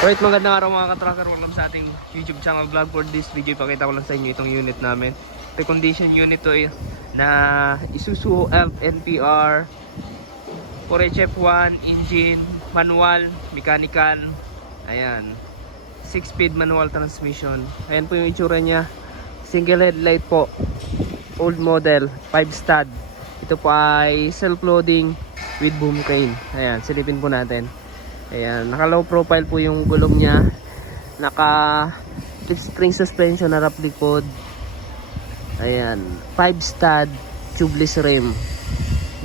Alright, magandang araw mga ka-tracker. Welcome sa ating YouTube channel vlog. For this video, ipakita ko lang sa inyo itong unit namin. Ito condition unit to na Isuzu Elf NPR 4HF1 engine, manual, mechanical. Ayan, 6-speed manual transmission. Ayan po yung itsura niya. Single headlight po, old model, 5 stud. Ito po ay self-loading with boom crane. Ayan, silipin po natin. Ayan, naka low profile po yung gulong niya. Naka spring suspension na harap likod. Ayan, 5 stud tubeless rim.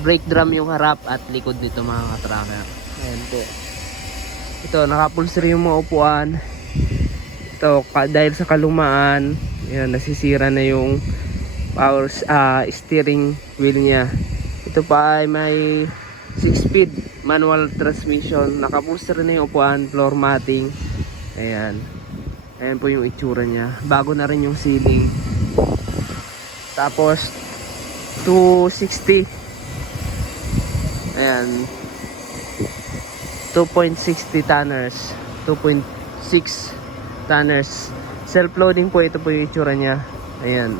Brake drum yung harap at likod nito mga ka-tracker. Ayan po. Ito, naka-upholstery yung mga upuan. Ito, dahil sa kalumaan, ayan, nasisira na yung power steering wheel niya. Ito pa ay may 6-speed manual transmission. Naka-booster na yung upuan, floor matting. Ayan. Ayan po yung itsura niya. Bago na rin yung ceiling. Tapos 260. Ayan. 2.60 tonners. 2.6 tonners. Self-loading po, ito po yung itsura niya. Ayan.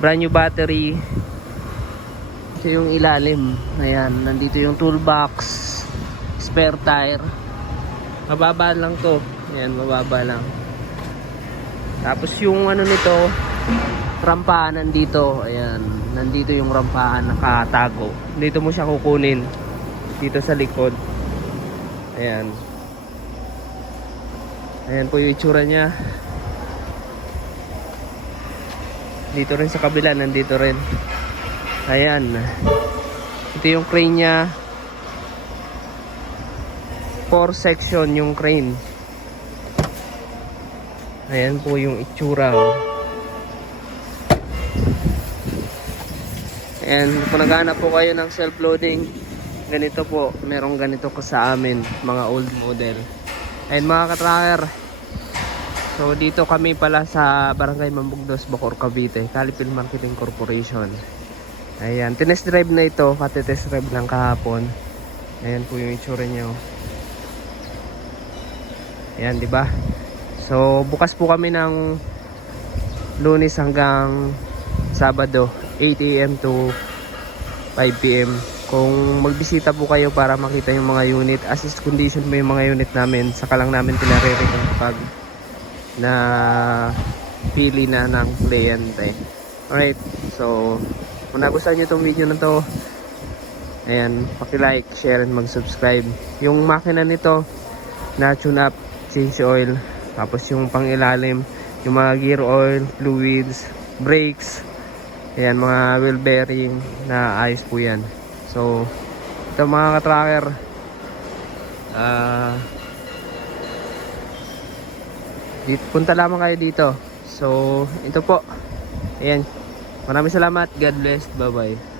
Brand new battery. Ito yung ilalim. Ayan, nandito yung toolbox, spare tire. Mababa lang to. Ayan, mababa lang. Tapos yung ano nito, rampahan nandito. Ayan, nandito yung rampahan nakatago. Dito mo siya kukunin. Dito sa likod. Ayan. Ayan po yung itsura niya. Dito rin sa kabila, nandito rin. Ayan. Ito yung crane niya. 4 section yung crane. Ayan po yung itsura. Ayan, kung naghahanap po kayo ng self-loading, ganito po, merong ganito ko sa amin, mga old model. Ayan mga ka-tracker. So dito kami pala sa Barangay Mambugdos, Bacoor, Cavite, Calipil Marketing Corporation. Ayan, tinest drive na ito, pati-test drive lang kahapon. Ayan po yung itsura niya. Ayan, di ba? So bukas po kami ng Lunes hanggang Sabado, 8 AM to 5 PM. Kung magbisita po kayo para makita yung mga unit, assist condition mo yung mga unit namin, saka lang namin pinare-record pag na pili na ng kliyente. Alright, so kung nagustuhan nyo itong video na to, ayan, paki-like, share, and mag-subscribe. Yung makina nito, na tune up, change oil, tapos yung pang ilalim, yung mga gear oil, fluids, brakes, ayan, mga wheel bearing, na ayos po yan. So ito mga ka-tracker, punta lamang kayo dito. So ito po, ayan, maraming salamat. God bless. Bye bye.